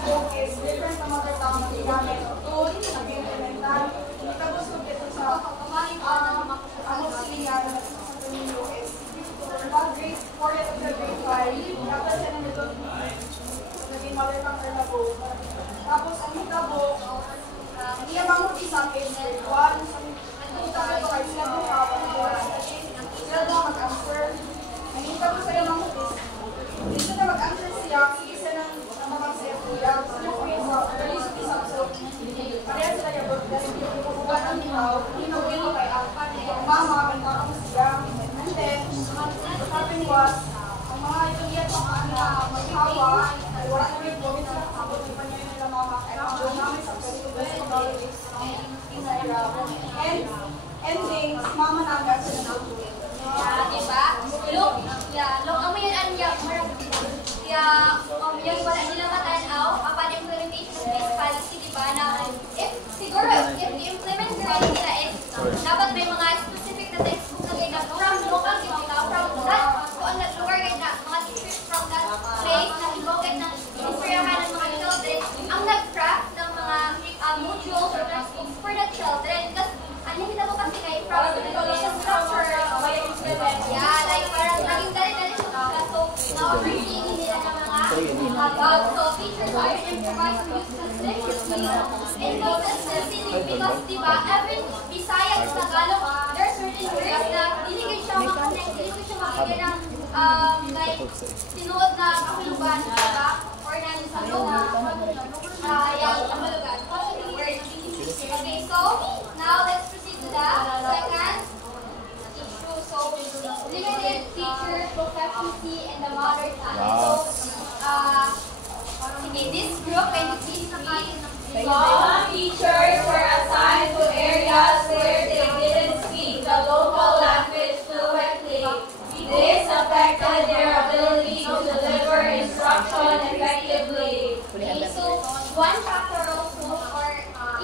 textbook is different sa mother tongue na ginamit tool, nag-implementan. Tapos kung ito sa mostly nga na sa Pilipinas is grade 4 at grade 5. Dapat siya na nito naging mother tongue or labo. Tapos ang labo, hindi naman mo isang is grade 1. Ang sabi ko ay sila mo sila mo mag-answer. Ang labo sila mo is dito na mag-answer siya, isa ng mga siya kuya. Gusto ko yung release of isang so, pareha sila yung broadcast, yung kukuha ng ikaw, hinugin mo kay Alpan, yung mama, magkakang siya. And then, what happened was, ang mga ituliat mga maghawa, ay wala na rin gawin sila kapag di pa niya nila mama, kaya ang gawin namin sa pagkakas and endings, mama na agad sila na tuloy. Diba? Look, ang may yan yung wala nila matanaw, upon implementation of this policy, diba, na siguro, if i-implement nila is, dapat may mga specific na textbook na ganyan from local diba, from that, kung ang lugar na mga teachers from that place, na invoke na inspirahan ng mga children, ang nag-craft ng mga modules or textbooks for the children. Because, nakita mo kasi kayo from the structure, yeah, like parang naging dali-dali siya. So, na-appreciate nila ng mga bugs. So, teachers are improvised to use consistently in consistency because, diba, every Bisaya sa Tagalog, there are certain words na diligid siya makonnect, diligid siya makikita ng, like, sinuod na kahulugan, diba? Or na sa loob, yung kahulugan. Words. Okay, so, now let's proceed to the second issue. So, limited teacher proficiency in the mother tongue. So, this group can be some teachers were assigned to areas where they didn't speak the local language fluently. This affected their ability to deliver instruction effectively. Okay, so one factor also or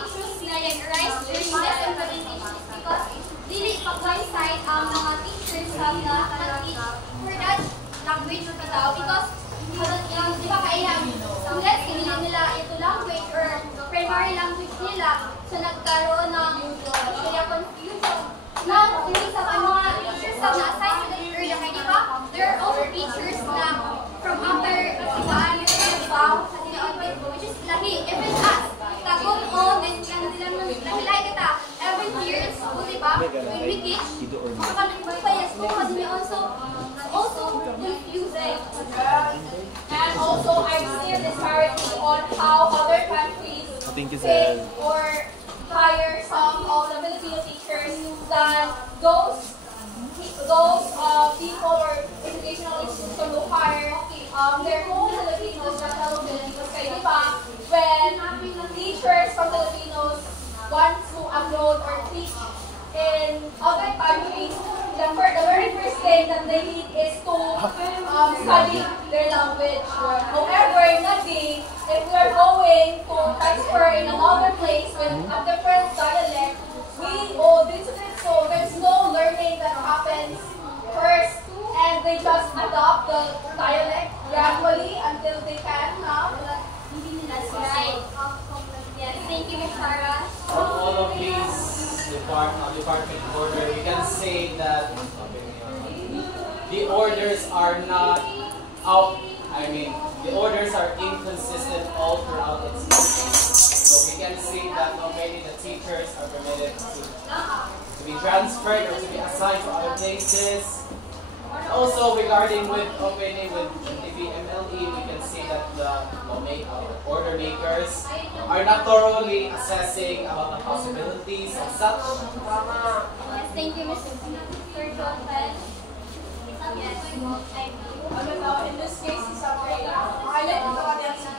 issues na arise during this implementation is because dili pag-one-side ang mga teachers have na-teach for that language or daw because di ba kaya unless hindi nila ito language or primary language nila so nagkaroon ng confusion. Now, hindi sa mga teachers na na-assign to the area kaya di ba there are also teachers na from other which is lahi, even us tagong on then lahi kita every year in school, di ba? When we teach makakalimutan mo kasi niya also confusing. And also, I've seen disparity on how other countries pay or hire some of the Filipino teachers than those people or educational institutions who hire their own Filipinos na fellow Filipinos. Kaya di ba, when teachers from Filipinos want to upload or teach in other countries, the very first thing that they need is to study their language. However, if we are going to transfer in another place with a different dialect, so there's no learning that happens first, and they just adopt the dialect gradually until they can now. That's right. Yes, thank you, Ms. Sarah. From all of these department order, we can say that the orders are not out. I mean, the orders are inconsistent all throughout its So we can see that not many the teachers are permitted to be transferred or to be assigned to other places. And also regarding with opening with TVMLE, we can see that the order makers are not thoroughly assessing about the possibilities of such. Yes, thank you, Mr. John. Yes, in this case, is highlight ito natin sa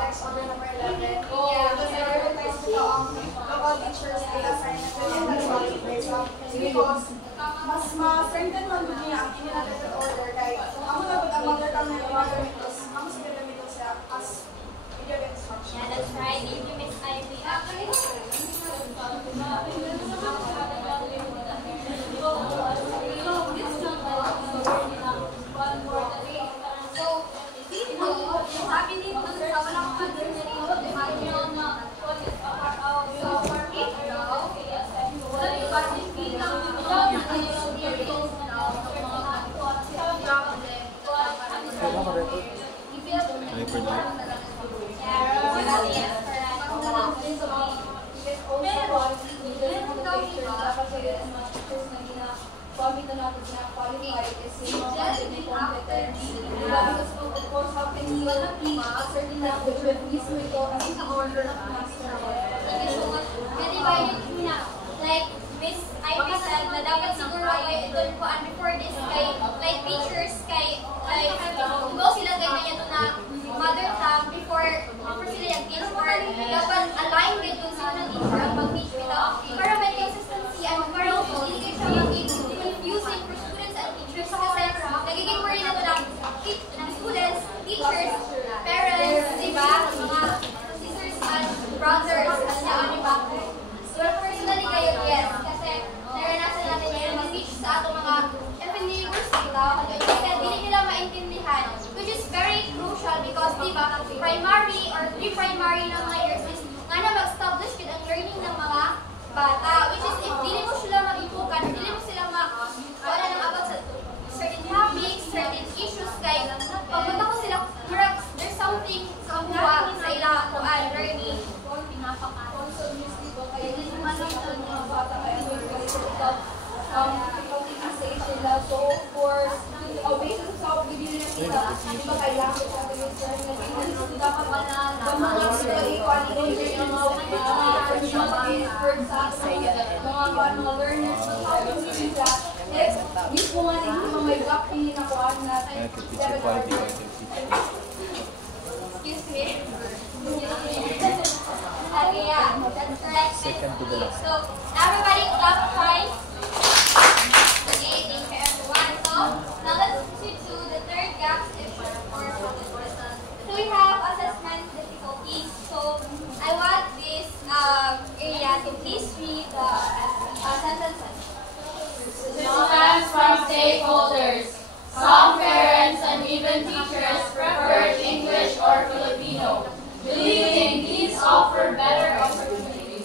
text order number 11. Because I realized ito ang local teachers they assign because mas ma-strengthen man doon niya ang inilagay order kay ang mother tongue na yung mother because ang sa gagamitin siya as video instruction. Yeah, that's right. Thank you, Miss Ivy. Actually, sabi dito sa walang Like, Miss Ivy said na dapat siguro ay ito po and before this kay like teachers kay like go sila ganyan ito na mother tongue before sila yung teach or dapat align din yung sila ng teacher ang mag-teach without para may consistency and para hindi siya maging confusing for students and teachers kasi nagiging worry na ito ng students, teachers, parents, di ba? Mga sisters and brothers at saan di ba? So personally kayo, yes, kasi naranasan natin yung mag-teach sa atong mga university tao kasi hindi nila maintindihan, which is very crucial because di ba, primary or pre-primary ng mga years is nga na mag-establish yun ang learning ng mga bata, which is if dili mo sila mag-ipukan, dili mo sila wala nang about sa certain topics, certain issues kay pagpunta ko sila, there's something kuha sa ilang learning. So, for basis sa bibili na sila, di ba kailangan sa ating dapat mga mga learners sila. Yes, po nga din mga may gap na kuhaan natin. Excuse me. Okay, yeah, that's correct. So, everybody clap twice. Okay, thank you everyone. So, now let's proceed to the third gap issue for this. So, we have assessment difficulties. So, I want this area to please read the sentences. Demands from stakeholders. Some parents and even teachers preferred English or Filipino, believing these offer better opportunities.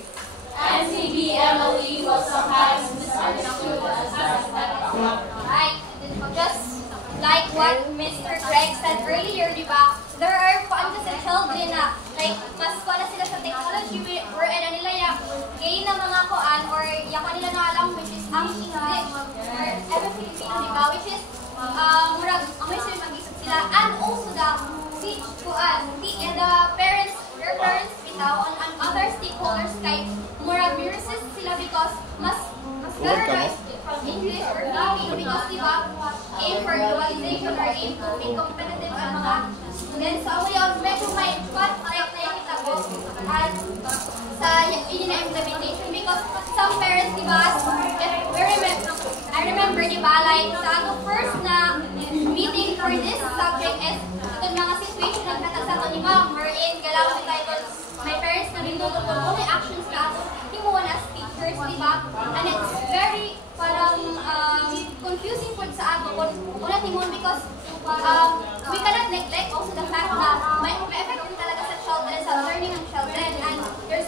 NCBMLE was sometimes misunderstood as aesthetic. Right, just like what Mr. Greg said earlier, di ba? There are paano sa children na like mas wala sila sa technology or ano nila ya gain na mga kuan or yung kanila na alam which is ang English or every Filipino, di ba? Which is murag ang may mag-isip sila and also the teach kuan the parents, their parents bitaw and other stakeholders kay murag resist sila because mas better right from English or Filipino because di ba aim for globalization or aim to be competitive ang mga students. So yun, medyo may conflict na yung kita ko at sa yun na implementation because some parents di ba I remember di ba like sa ato first na meeting for this subject is itong mga situation na katag sa ato ni ma'am wherein galaw si title my parents na rin doon kung may actions na ato himuon as teachers di ba and it's very parang confusing po sa ato kung una timon because we cannot neglect also the fact na may effect din talaga sa children, sa learning ng children and there's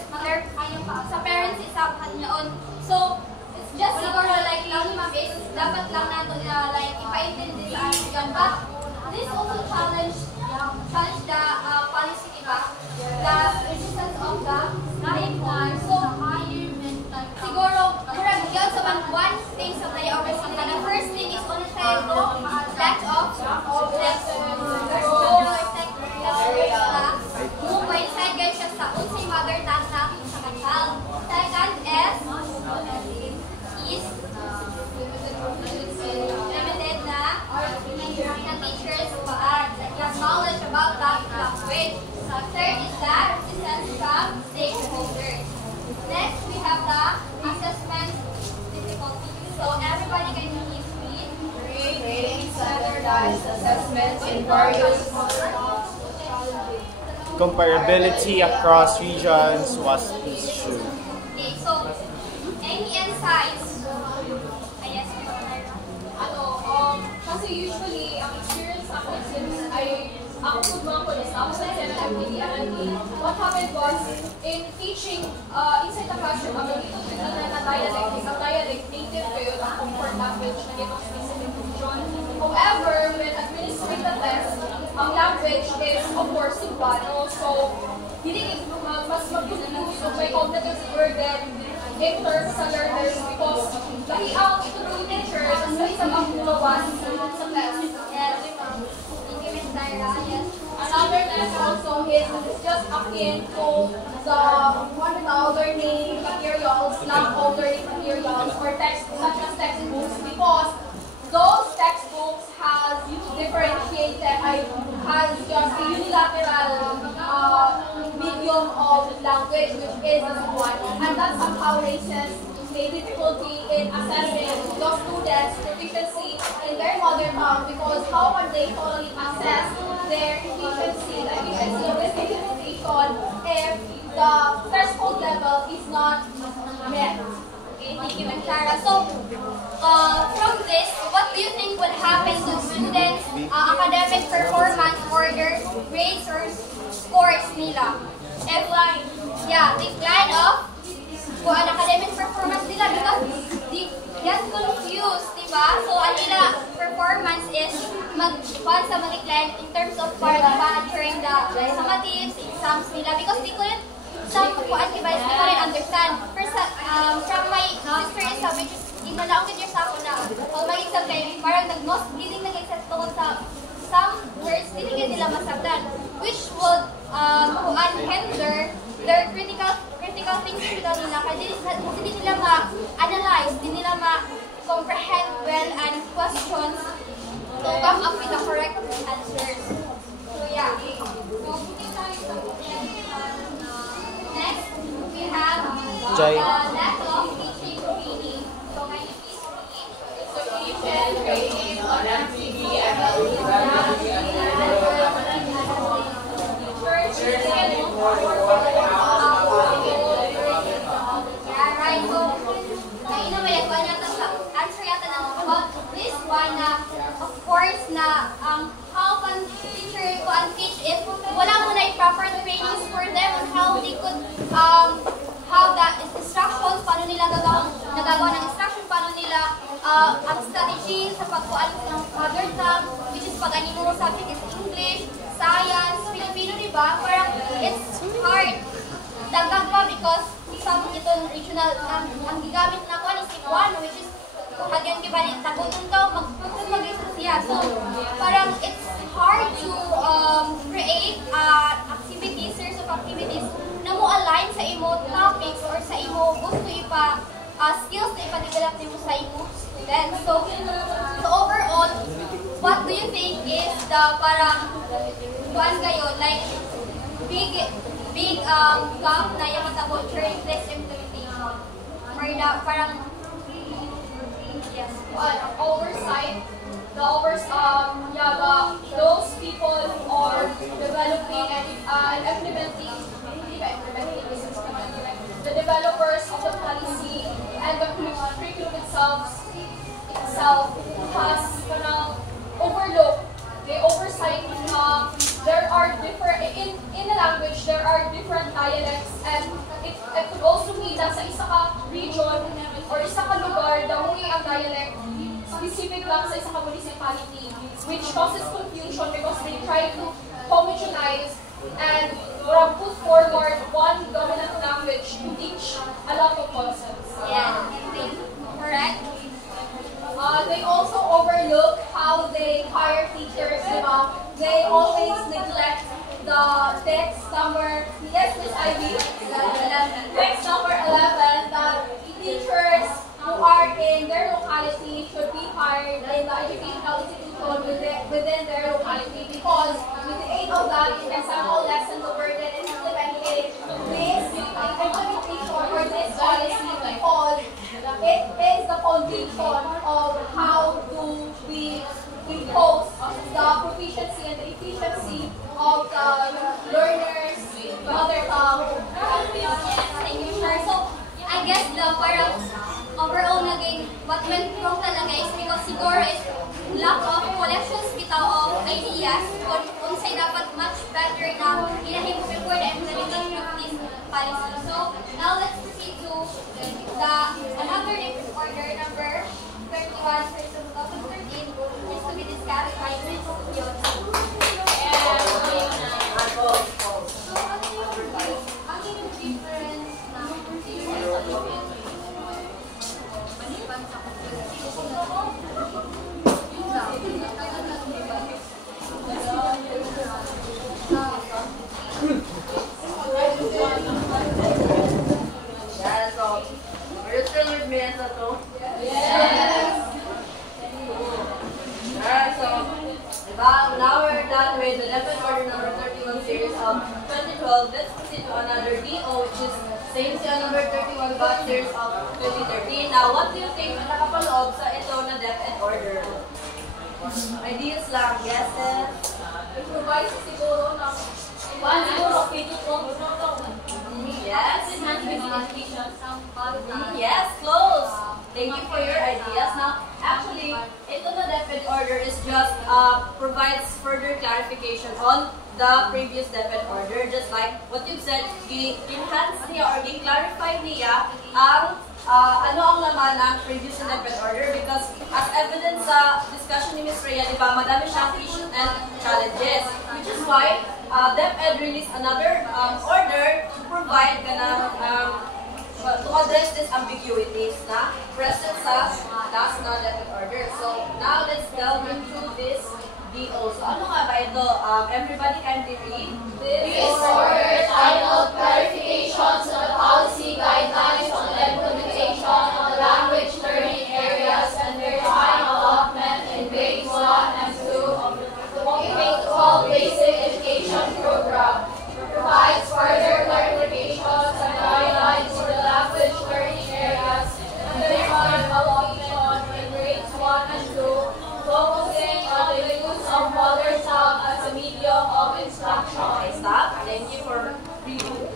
sa parents isa kanyaon. So, it's just siguro like lang ni ma'am is dapat lang nato like ipaintindi sa atin but this also challenge the policy diba? The resistance of the curriculum. So, siguro, yun sa one thing sa priority nila. The first thing is on the side of lack of move by side guys siya sa unsay mother tongue na sa child. Second is limited na teachers knowledge about that language. Third is that resistance from stakeholders. Next, we have the assessment difficulties. So everybody can please read. Creating standardized assessments in various comparability across regions was issued. Okay, so any insights? Yes, Kasi usually, ang experience ako since ako mga ko is ako sa what happened was, in teaching inside the classroom, ang dito na dialect, isang dialect, native kayo, ang comfort language na dito specific region. However, when administering the test, ang language is, of course, Cebuano. So, hindi mas mag-produce o may cognitive burden in terms sa learners because lahi ang tuloy teachers, lahi sa mga lumawas sa class. Yes. Thank you, Ms. Tyra. Yes. Another test also is just akin to the learning materials, not all learning materials or text such as textbooks because those textbooks has differentiated, has just a unilateral medium of language which is one, and that somehow raises a difficulty in assessing the students' proficiency in their mother tongue because how can they totally assess their efficiency, the efficiency of this education if the threshold level is not met. Okay, thank you, Ms. Tyra. So, from this, what do you think will happen to students' academic performance or their grades or scores nila? If, decline of an academic performance nila because they get confused, diba? So, ang nila performance is mag-decline in terms of during the summative exams nila because they couldn't some advice they couldn't understand. First, from my sister which is igmanaong ganyan sa ako na mag-exam kayo, parang nag-nose bleeding nag-exam tungkol sa some words, hindi nila masabdan, which would hinder their critical thinking nila kasi hindi nila ma-analyze, hindi nila ma-comprehend well and questions to come up with the correct answers. So yeah. Next, we have Jai. lack of teaching training. So can you please read? Yeah, right. So, answer yata ng about this one na, of course, na how can teacher teach if wala mo na proper trainings for them on how they could how the instructions, paano nila nagagawa ng instruction, paano nila ang strategy sa pagkuhan ng mother tongue, which is pag mo subject is English, Science, Filipino, diba? Parang it's hard. Dagdag pa because some itong regional, ang gigamit na ko is Cebuano, which is hagyan kibalit, tagutong ka, mag-isa siya. So, parang it's hard to create activities, series of activities na mo align sa imo topics or sa imo gusto skills na ipa-develop nimo sa imo students. So overall, what do you think is the parang one kayo, like big gap na yung matabo during this implementation? Or the parang yes, Oversight. Those people who are developing and implementing the developers of the policy and the curriculum itself has overlooked. They oversight. There are different in the language. There are different dialects, and it could also be that sa isa ka region or isa ka lugar, damuhi ang dialect specific lang sa isa ka municipality, which causes confusion because they try to homogenize and put forward one dominant language to teach a lot of concepts. yeah, correct. They also overlook how they hire teachers, diba? They always neglect the text number, yes, Miss Ivy? Text number 11, that teachers who are in their locality should be hired in the educational institution within their locality because with the aid of that, you can sample lesson the burden and implementing this implementation or this policy because it is the foundation of how to we impose the proficiency and the efficiency of the learners' mother tongue. Thank you, sir. So, I guess the parang overall naging what went wrong talaga is because siguro is lack of collections bitaw of ideas kung say dapat much better na inahin mo before the implementation of this policy. So, now let's proceed to the another order number 31 for 2013 is to be discussed by Ms. Fiona. of 2012, let's proceed to another DO, which is same siya number 31 but series of 2013. Now, what do you think na nakapaloob sa ito na DepEd order? Ideas lang, guesses? Improvise siguro ng siguro Yes. Yes, close. Thank you for your ideas. Now, actually, ito na DepEd order is just provides further clarification on the previous DepEd order. Just like what you've said, i-enhance niya or i-clarify niya ang ano ang laman ng previous DepEd order because as evidence sa discussion ni Ms. Rhea, di ba, madami siyang issues and challenges. Which is why DepEd released another order to provide to address these ambiguities na present sa last na DepEd order. So, now let's delve into this DO. So, ano nga ba ito? Everybody kindly read. This order titled Clarifications on the Policy Guidelines on the Implementation of the Language Learning Areas and their Time Allotment in Grades 1 and 2 of the K-12 Basic Education Program provides further clarifications and guidelines for the language learning areas and their time allotment in Grades 1 and 2, focusing on the use of mother tongue as a medium of instruction. Okay, stop. Thank you for reading.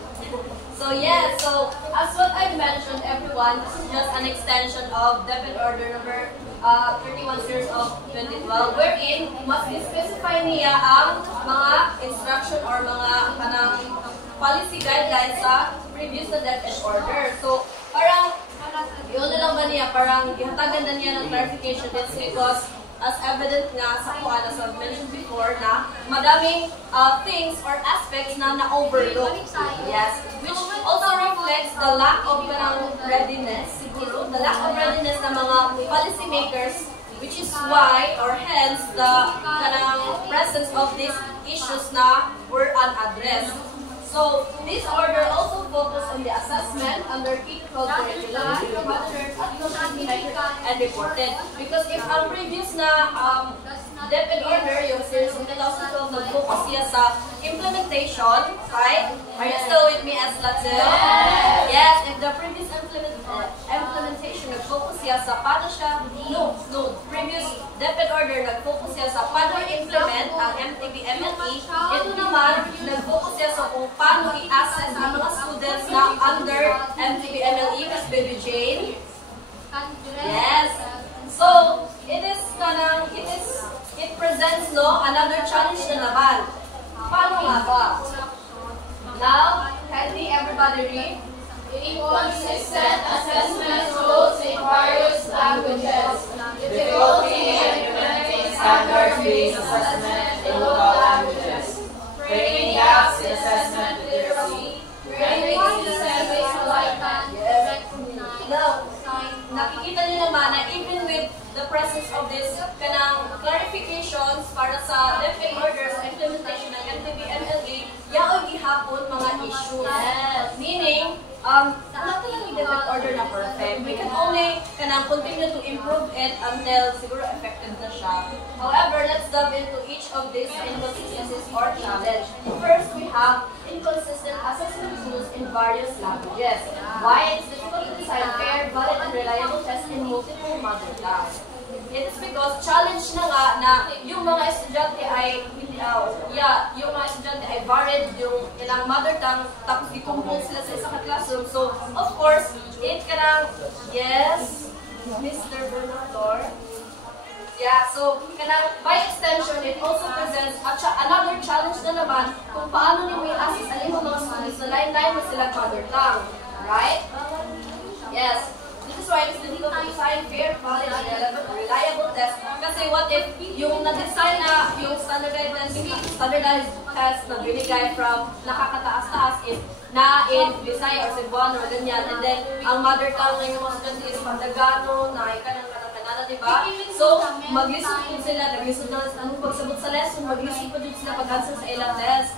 So yes, so as what I mentioned, everyone, this is just an extension of DepEd order number 31 series of 2012, wherein mas specify niya ang mga instruction or mga policy guidelines sa previous na DepEd order. So parang yun na lang ba niya, parang ihatagan na niya ng clarification. It's because as evident nga sa kuan, as I've mentioned before, na madaming things or aspects na na-overlook. Yes, which also reflects the lack of readiness, siguro, the lack of readiness ng mga policymakers, which is why, or hence, the presence of these issues na were unaddressed. So, this order also focused on the assessment under K-12 curriculum to be monitored, and reported. Because if ang previous na DepEd order, yung series of 2012, nag-focus siya sa implementation, right? Are you still with me as Latil? Yes, if the previous implementation nag-focus siya sa paano siya, previous DepEd order nag-focus siya sa paano i-implement ang MTB-MLE, ito naman, nag-focus siya sa kung paano i-assess ang mga students na under MTB-MLE, Ms. Baby Jane. Yes. So, it presents another challenge na naman. Paano nga ba? Now, kindly everybody read. Inconsistent assessment tools in various languages. Difficulty in implementing standards-based assessment in local languages. Training gaps in assessment literacy. Training systems based on lifetime. Now, nakikita niyo naman na even with the presence of this clarifications para sa DepEd orders sa implementation ng MTB-MLE, yaoy gihapon mga issues. Meaning, not talaga yung DepEd order na perfect. We can only continue to improve it until siguro effective na siya. However, let's delve into each of these inconsistencies or challenge. First, we have inconsistent assessment tools in various languages. Why? It's difficult to design fair, valid, and reliable tests in multiple mother tongues. It is because challenge na nga na yung mga estudyante ay yung mga estudyante ay varied yung ilang mother tongue tapos i-compose sila sa isang classroom. So, of course, it yes, Mr. Bernador. Yeah, so by extension, it also presents another challenge na naman kung paano niyo i-assess ang mga students na line-line na sila mother tongue. Right? Yes. This is why it's difficult to design fair, valid, and reliable tests. Kasi what if yung na-design na yung standardized test na binigay from nakakataas-taas is na in Bisaya or Cebuano or ganyan, and then ang mother tongue ng mga students is Pandagano, na kanang-kanang, diba? So, mag-listen po sila, nag-listen na pagsabot sa lesson, mag-listen po dito sila pag-answer sa ilang test.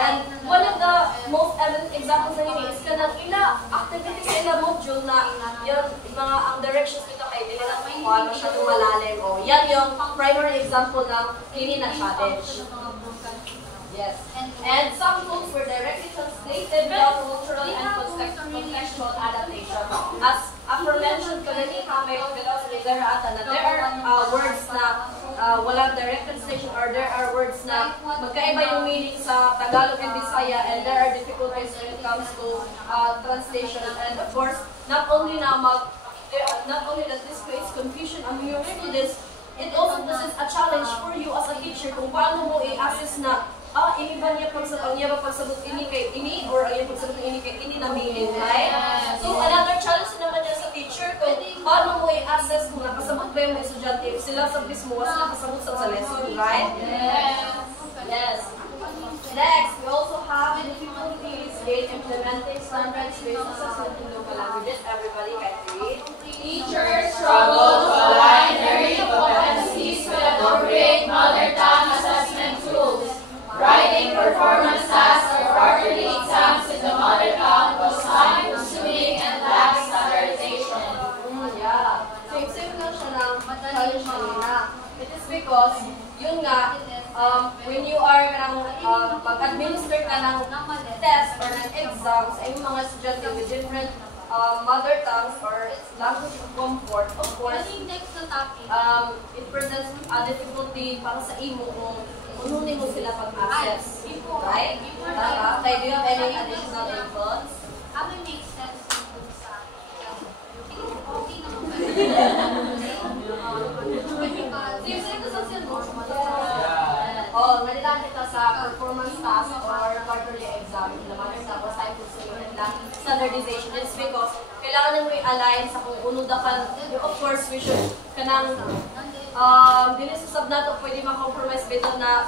And one of the most evident examples na yun is kanang activity sa ilang module na yung mga ang directions nito ay hindi lang may masyadong malalim. O, yan yung primary example ng kini na challenge. Yes. And some tools were directly translated without cultural and contextual adaptation. As aforementioned, kanini kami because there are words na walang direct translation or there are words na magkaiba yung meaning sa Tagalog and Bisaya, and there are difficulties when it comes to translation. And of course, not only that this creates confusion among your students, it also poses a challenge for you as a teacher kung paano mo i-assess na ini ba niya pagsabot ini kay ini or ang pagsabot ini kay ini na meaning, right? So another challenge naman niya sa teacher kung paano mo i-assess kung nakasabot ba yung mga estudyante sila sa mismo sila kasabot sa lesson, right? Yes. Next, we also have difficulties in implementing standards-based assessment in local languages. Everybody can read. Teachers struggle to align their reading competencies with appropriate mother tongue assessment tools. Writing performance tasks or quarterly exams in the mother tongue was time-consuming and lacks standardization. Yeah. So, yung lang siya ng challenge kanina. It is because, yun nga, when you are pag-administer ka ng test or ng exams, ay yung mga estudyante with different mother tongues or language of comfort, of course, it presents a difficulty para sa imo kung ununin mo sila pag-access. Right? Okay, do you have any additional inputs? Make sense yung sa Nalilang kita sa performance task or quarterly exam. Naman tapos time consuming lang standardization. It's because kailangan mo i-align sa kung unudakan. Of course, we should kanang dinisusab na ito, pwede ma-compromise bito na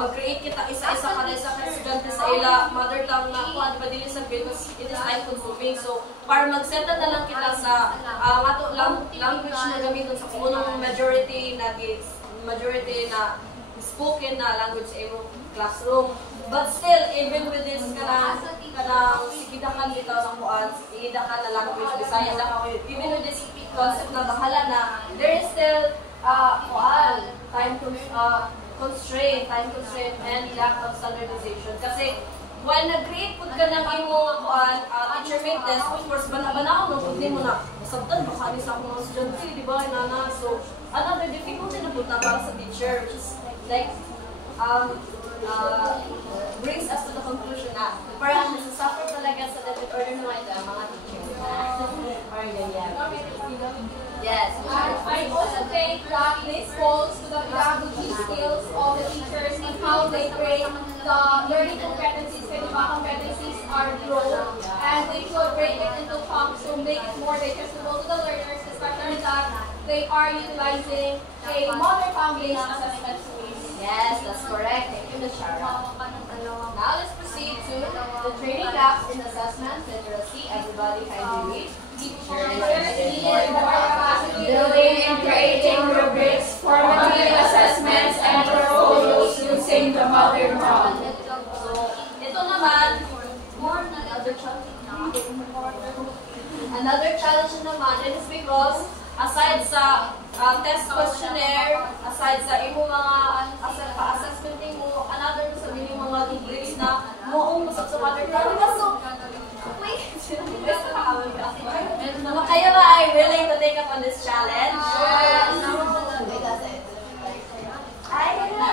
mag-create kita isa-isa kada sa estudyante sa ila mother tongue na kuha, di ba dinisab because it is time consuming. So, para mag-settle na lang kita sa ato language na gamiton sa kung unong majority na spoken na language sa imong classroom. But still, even with this kanang sikidakan bitaw ng kuan, sikidakan na language, Bisaya na even with this concept na bahala na, there is still time constraint and lack of standardization. Kasi while nag-create po ka ng imong teacher-made test, of course, bana-banaon mo, pwede mo na, masabtan, baka nisa akong mga estudyante, di ba, nana? So, another difficulty na po na para sa teacher, which is like, brings us to the conclusion na parang nasasuffer talaga sa debit order ng mga teachers. Yes. I also think that this falls to the pedagogy skills of the teachers and how they create the learning competencies. When the competencies are grown, and they should break it into chunks to make it more digestible to the learners, especially that they are utilizing a mother tongue-based assessment tool. Yes, that's correct. Thank you, Ms. Shara. Now let's proceed to the training gaps in assessment literacy. Everybody kindly read. Building and creating rubrics, formative assessments, and portfolios using the mother tongue. So, ito naman, another challenge naman is because aside sa test questionnaire, aside sa imo mga assessment mo, another sa mga rubrics na moong masap sa mother tongue. So, kaya ba ay willing to take up on this challenge?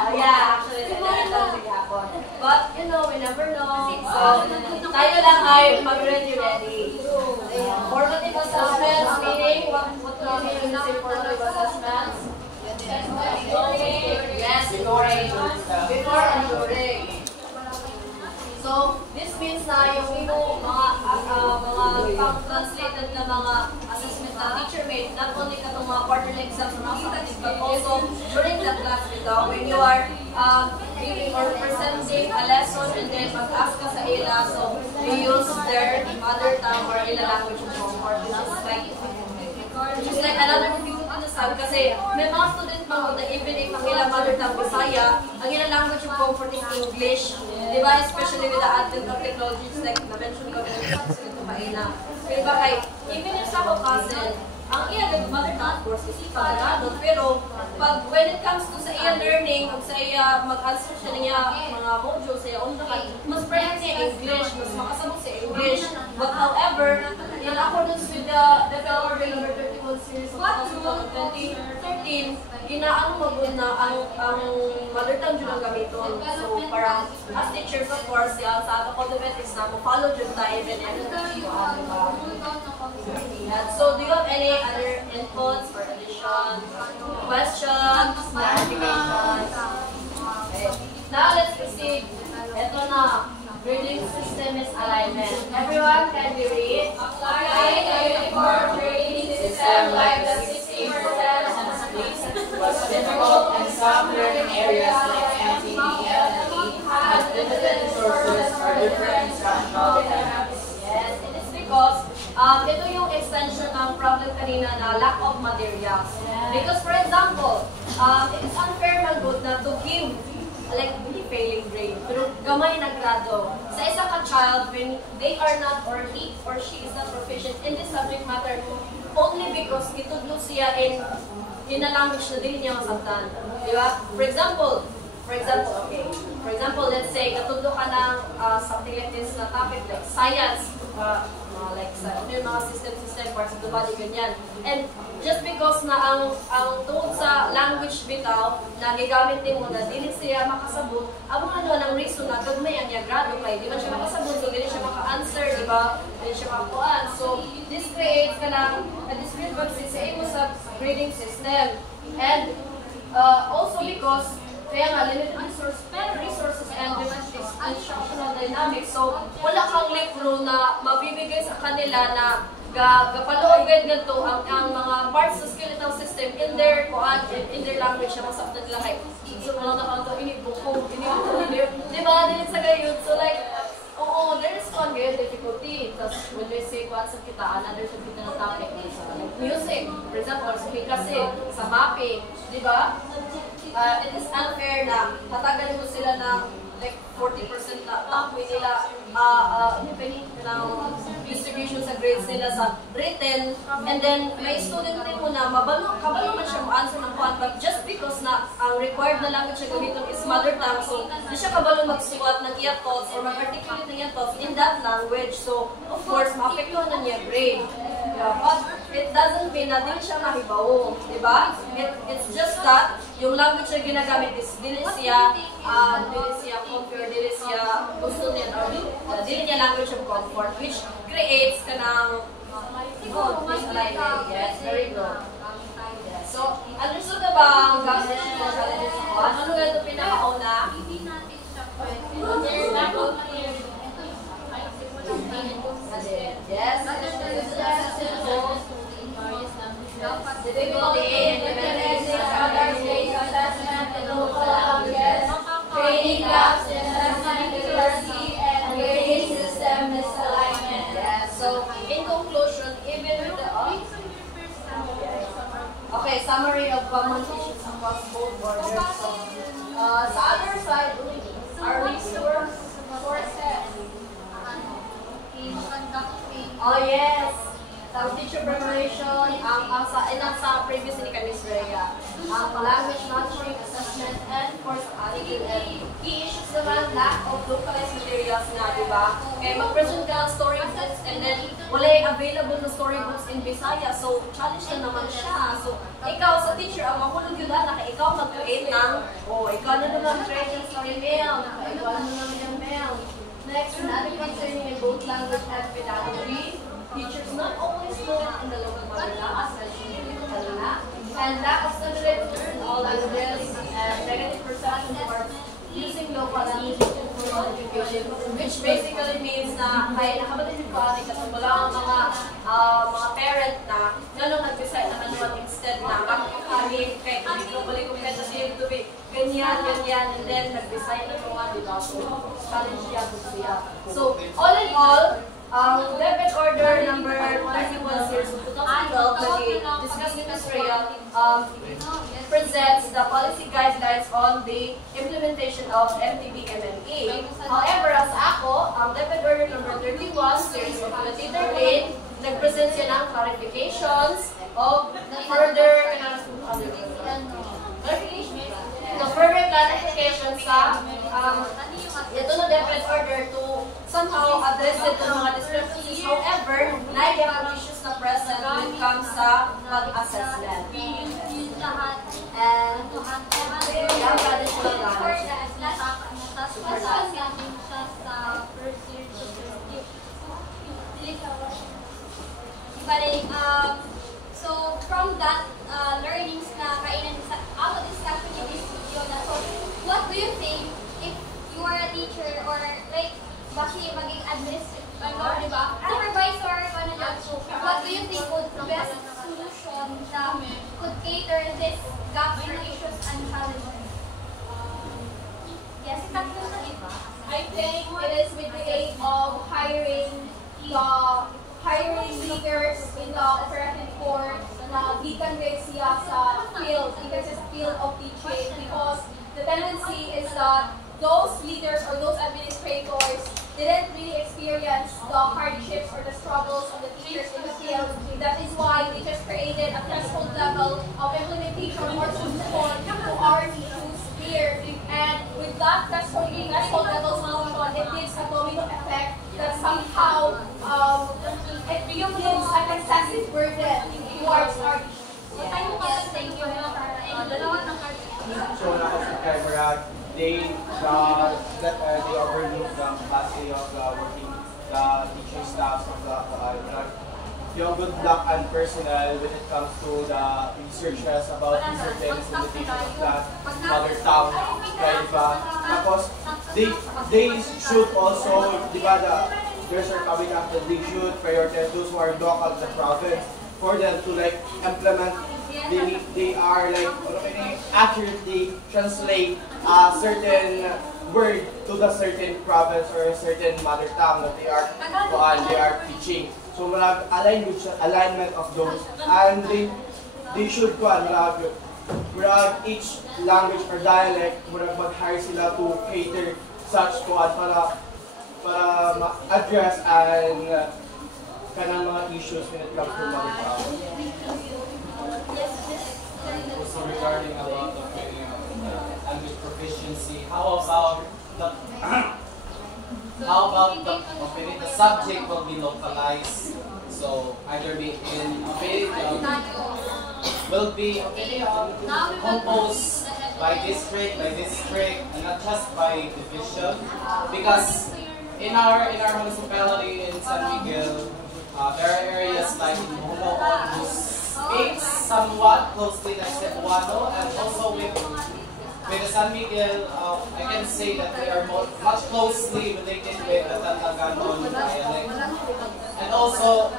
Yeah, actually, that's hapon. But, you know, we never know. So, tayo lang ay mag-ready. Formative assessments, meaning, what do you mean when you say formative assessments? Yes, before and during. So, this means na yung mga translated na mga assessment na teacher-made, not only katong mga quarterly exams na nakasalit, but also during the class when you are giving or presenting a lesson and then mag-ask ka sa ila, so you use their mother tongue or ila language of comfort, which is like another difficulty na sab kasi may mga student mga na even if ang ila mother tongue Bisaya, ang ila language of comfort is English. Diba? Especially with the advent of technologies like na-mention ko rin sa ito kaina. Diba kay, even if sa ako cousin, ang iya mother tongue, of course, is Tagalog, pero pag when it comes to sa iya learning, ug sa iya mag-answer siya niya mga modules sa iya undahan, mas present niya English, mas makasabot sa English. But however, in accordance with the Federal Order number 31 series of 2013, ginaano magud na ang mother tongue jud ang gamiton. So parang as teachers, of course, sa ato ko is na mo follow jud tayo even if so do you have any other inputs or additions, questions, clarifications? Okay. Now let's proceed. Ito na. Grading system is alignment. Everyone, can we read? Applying a uniform grading system like the 60% was difficult in some learning areas like MTE, LME, as limited resources or different instructional techniques. Yes, it is because ito yung extension ng problem kanina na lack of materials. Because for example, it is unfair man good na to give like hindi failing grade, pero gamay na grado. Sa isa ka child, when they are not or he or she is not proficient in this subject matter, only because itudlo siya in a language na dili niya masabtan. Di ba? For example, okay. For example, let's say, katudlo ka ng something like this na topic like science, like sa yung mga system parts of the body, ganyan. And just because na ang tungkol sa language bitaw na gigamit mo na dili siya makasabot, ang ng reason na gagmay ang niya grado kay di man siya makasabot, so dili siya maka-answer, di ba? Dili siya makakuan. So this creates kanang a discrepancy sa imo sa grading system. And also because kaya nga limited resources and limited instructional dynamics, so wala kang libro na mabibigay sa kanila na gapaluogan ganito ang mga parts sa skeletal system in their language na masabtan nila kay so wala na kanto inibuko di ba din sa gayon. So like there is one great difficulty. Tapos when we say what sa kita, another sa kita na topic is like music, for example, sa kasi sa mapping, di ba? It is unfair na tatagan mo sila ng like 40% na tapoy nila distribution sa grades nila sa written, and then may student din mo na kabalo man siya mo-answer ng kuhan, but just because na ang required na language na gamiton is mother tongue, so di siya kabalo magsulat ng iya thoughts or mag-articulate ng iya thoughts in that language, so of course maapektuhan na niya grade. But it doesn't mean na din siya mahibaw, di ba? It's just that yung language na ginagamit is dili siya comfort, dili siya gusto niya, or dili niya language of comfort, which creates kanang good misalignment. Yes, very good. Yes. So, understood na ba ang gamit ng challenges ko? Ano nga ito pinakauna? Yes. Difficulty in implementing standards-based assessment in local languages, training gaps in assessment accuracy, and grading system misalignment. Yes. So, in conclusion, even with the okay, summary of common issues across both borders. So, sa other side, our resources. Oh yes. Ang teacher preparation, sa previous ni Miss Rhea, ang language monitoring, assessment, and course attitude. And key issues naman, lack of localized materials nga, di ba? Kaya mag-present ka ng storybooks and then wala yung available na storybooks in Bisaya, so challenge na naman siya. So, ikaw sa teacher, ang mahulog yun na kaya ikaw mag-create ng, ikaw na naman create ng story mail, ikaw na naman yung mail. Next, another concerning in both language and pedagogy. Teachers not always fluent in the local mother tongue, especially in Kalina, and lack of standardized tools in all languages, and negative perception towards using local language in formal education, which basically means na kaya nakabatid yung body kasi wala ang mga parent na gano'ng nag-decide na manual instead na makakahin kay balik ko kahit siya to be ganyan, and then nag-decide na mga diba, so challenge siya. So, all in all, Debit Order number 31 series of 2012 na discussed ni Ms. Rhea presents the policy guidelines on the implementation of MTB-MME. However, as ako, Debit Order number 31 series of 2013 nag-present siya ng clarifications, of further the further clarification sa ito na different order to somehow address it to mga discrepancies. However, na-i-have issues na present when it comes sa pag-assessment. And yeah, pwede siya so from that learnings na kainan out of this actually this video na so what do you think if you are a teacher or like basi maging diba? Supervisor ano lang what do you think would best solution na could cater this gaps or issues and challenges? Yes, tatlo na iba. I think it is with the aim of hiring leaders in the operative court na gikan rin siya sa field, gikan sa field of teaching because the tendency is that those leaders or those administrators didn't really experience the hardships or the struggles of the teachers in the field. That is why they just created a threshold level of implementation more suitable to our issues here. And with that threshold level solution, it gives a domino effect that somehow it becomes an excessive burden towards our issues. Thank you. So na they overlook the capacity of the teaching staff of yung good luck and personnel when it comes to the researches about certain limitations of that mother tongue, right ba? Tapos, they should also, di ba, there's our coming up that they should prioritize those who are local to the province for them to like implement, they are like accurately translate a certain word to the certain province or a certain mother tongue that they are teaching. So alignment of those, and they should each language or dialect mag-hire sila to cater such para ma-address and kanang mga issues when it comes to mother tongue. Also regarding about the language proficiency, how about the subject will be localized? So either be in will be composed by district, and not just by division. Because in our municipality in San Miguel, there are areas like in Mohonoon who speaks somewhat closely like Cebuano, and also with the San Miguel, I can say that they are much closely related with the Tantaganon dialect. And also,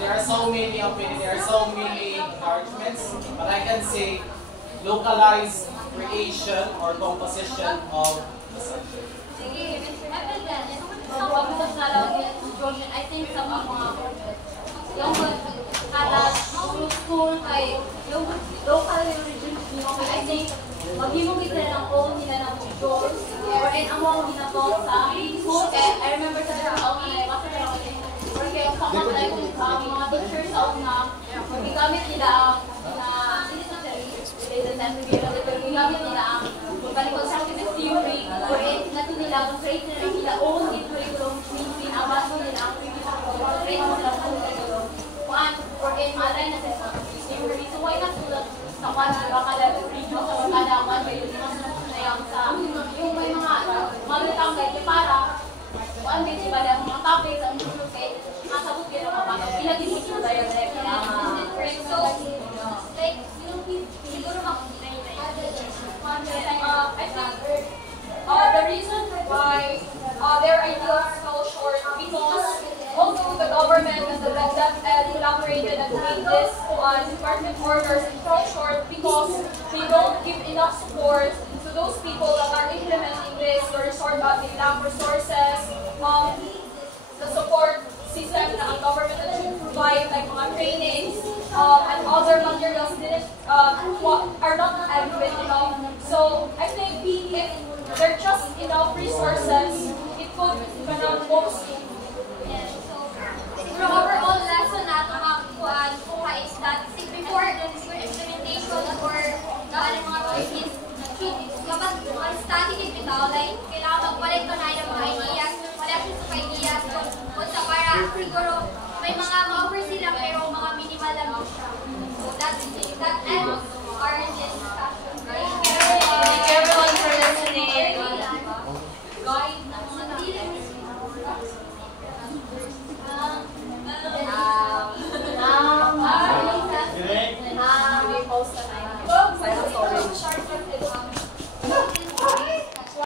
there are so many encouragements, but I can say localized creation or composition of the subject. I think sa mga yung kada school kay yung local region I think maghimong kita ng own nila ng school or in among ginagawa sa school kaya I remember sa taon na basta na ako or kaya yung pangkatlay kong mga teachers sa una gamit nila na gamit nila ang pagkalikod sa akin theory or nato nila ang create nila nila own curriculum pinabas nila ang create nila ang curriculum or in malay na sa theory so why not tulad sa kada region sa kada one by yung sa yung may mga magandang kay para one by ba ang mga topics ang gusto kay masabot kay mga pinag-isip mo tayo so like siguro I think the reason why their ideas fell short because although the government and the DepEd collaborated and made this department orders fell short because they don't give enough support to those people that are implementing this. They lack resources, the support system na ang government should provide like mga trainings and other materials are not adequate enough. So I think if there are just enough resources, it could most Pero overall lesson na ito kuha is that before implementation or mga choices, dapat mag-study din bitaw, like, kailangan magpalit ko na ng mga ideas, collections of ideas, kung sa para siguro may mga ma-offer sila pero mga minimal lang siya. So that ends our discussion. Thank you everyone for listening. Guide ng mga feelings. We post na tayo. Sorry.